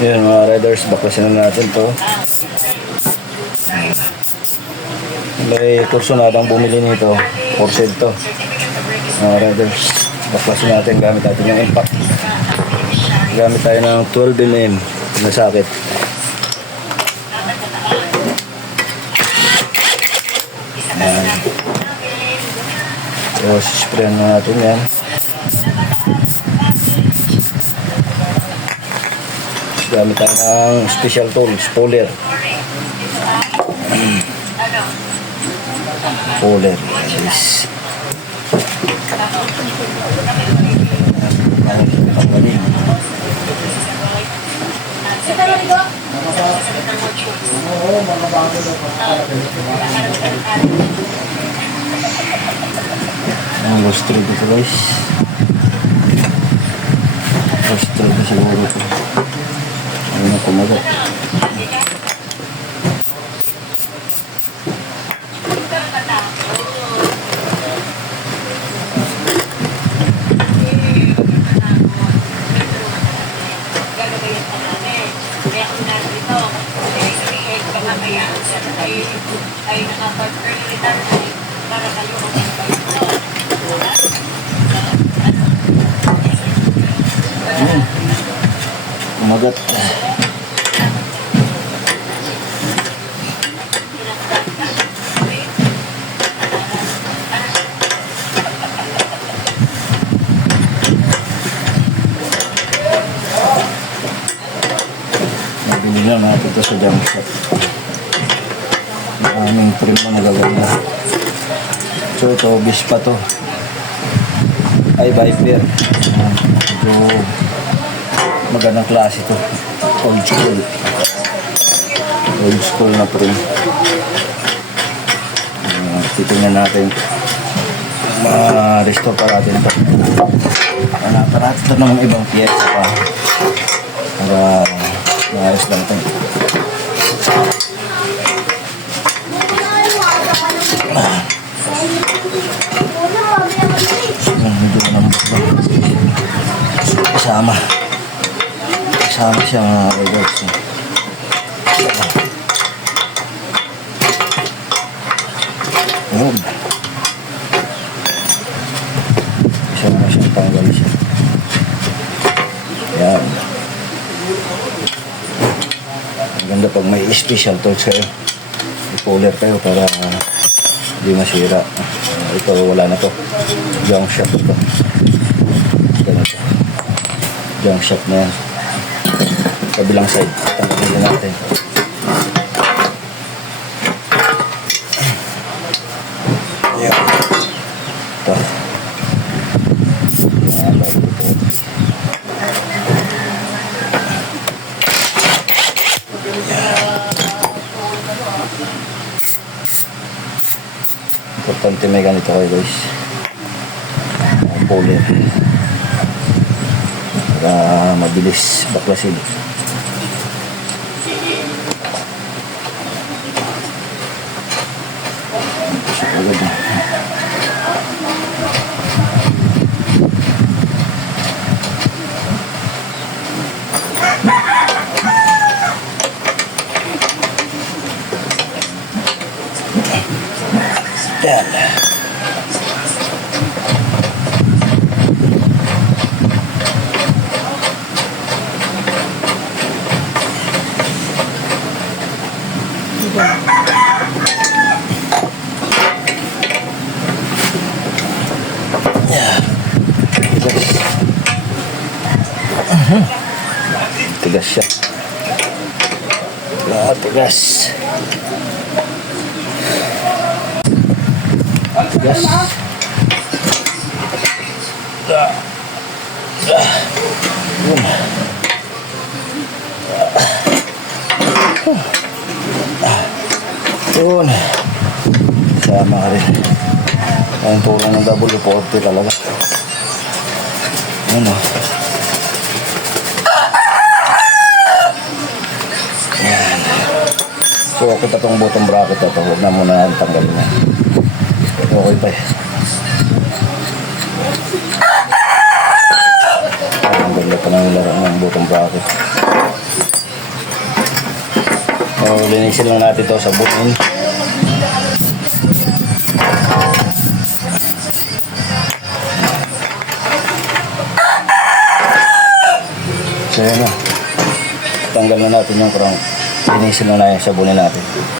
Yan mga riders, baklasin na natin to. May kursunadang bumili nito. For sale to. Mga riders, baklasin natin gamit natin yung impact. Gamit tayo ng 12mm na sakit. Yan. So, sprayan na natin yan. Gamit tayo ng special tool, spoiler. Spoiler. Yes. Ang gusto dito guys. Gusto dito siguro ito. Ano kumagat. Kumagat. Nabili lang natin ito sa jump shop. Maraming trim na nagaganda. So ito, Bispa to. Ay, Viper. Ito, magandang klase to. Old school. Old school na trim. Titingnan natin. Ma-restore pa natin ito. Hanapin natin ito ng ibang piyesa pa. Para maayos lang ito. Medyo na kasama siya mga riders. Kasama siyang tanggal siya. Yan. Ang ganda pag may special tools kayo. I-puller kayo para hindi masira. Ito wala na to. Junk shop ito. Ganito. Junk shop na yan. Kabilang side. Tanggalin natin. Yan. Ito. Importante may ganito kayo guys. Puller. Para mabilis baklasin. Agad na. Yan. Tigas siya. Tigas. Tigas. Yun. Sama ka rin. Ang tulong ng W40 talaga. Ano? Yan. So, kita itong bottom bracket ito. Huwag na muna yan tanggalin na. Okay pa eh. Ang ganda pa ng laro ng bottom bracket. linisin lang natin ito sa bunin. So, yan na. Tanggal na natin yung crank. Linisin lang na yung sabunin natin.